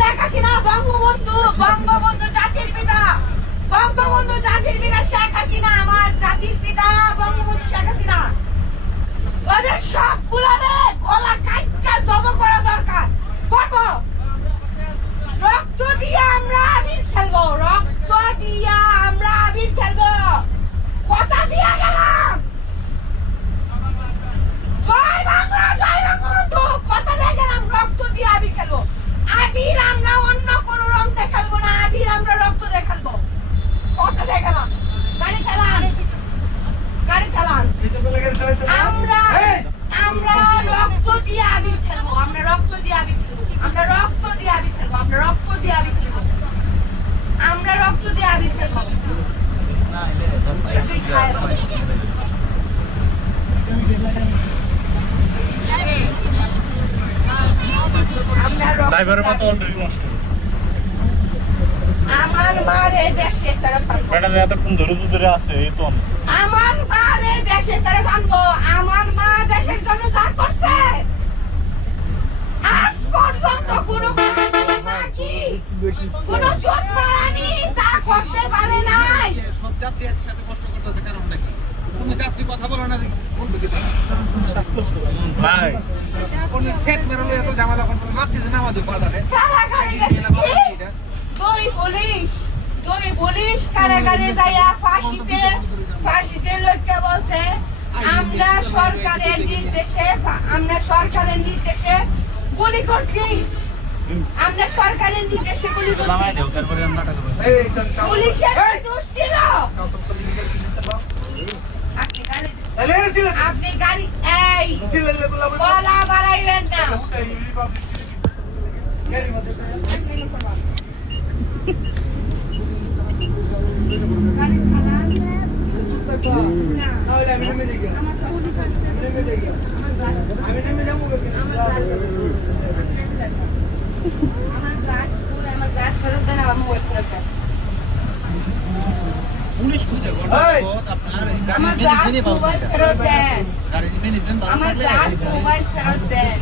শেখ হাসিনা বঙ্গবন্ধু জাতির পিতা, বঙ্গবন্ধু জাতির পিতা শেখ হাসিনা, আমার জাতির পিতা বঙ্গবন্ধু শেখ হাসিনা। ওদের সবগুলোরে গলা কাইটটা জব করা দরকার। করব, রক্ত দিয়ে আমরা আবির খেলবো, রক্ত দিয়ে আমরা আবির খেলবো, কথা দিয়ে গেলাম। জয় বাংলা, জয় বঙ্গবন্ধু, কথা দিয়ে গেলাম, রক্ত দিয়ে আবির খেলবো। আবির আমরা অন্য কোন রং দিয়ে খেলবো না, আবির আমরা রক্ত দিয়ে খেলবো, কথা দিয়ে গেলাম। গাড়ি চালান, গাড়ি চালান। আমরা রক্ত দিয়ে আবির খেলবো, আমরা রক্ত দিয়ে আবির খেলবো, আমরা রক্ত দিয়ে আবির খেলবো, আমরা রক্ত দিয়ে আবির খেলবো, আমরা রক্ত দিয়ে আবির খেলবো। তুই খায় আমার মারে দেশে ফেরত আনবো, এতক্ষণ ধরে আছে এই তো আমার মারে দেশে ফেরত আনবো। আমার মা দেশের জন্য যা করছে আজ পর্যন্ত কোনো চোট মারানি তা করতে পারে নাই। সব যাত্রী একসাথে কষ্ট করতেছে, কারণটা কি? কোনো যাত্রী কথা বলে না, বলবে কি ভাই কোন সেট মেরলে এত ঝামেলা করতে রাত্রিতে নামাজে পাঠালে কারাগারে গেছে দুই পুলিশ কারাগারে যাইয়া ফাঁসিতে লটকে বলছে আমরা সরকারের নির্দেশে গুলি করছি, আমরা সরকারের নির্দেশে গুলি করছি। পুলিশের দোষ ছিল। আপনি গাড়ি এই বলা বাড়াইবেন না। আমার গাছ ফেরত দেন, আমার মোবাইল ফেরত দেন। পুলিশ খুঁজে আমার গাছ মোবাইল ফেরত দেন, আমার গাছ মোবাইল ফেরত দেন।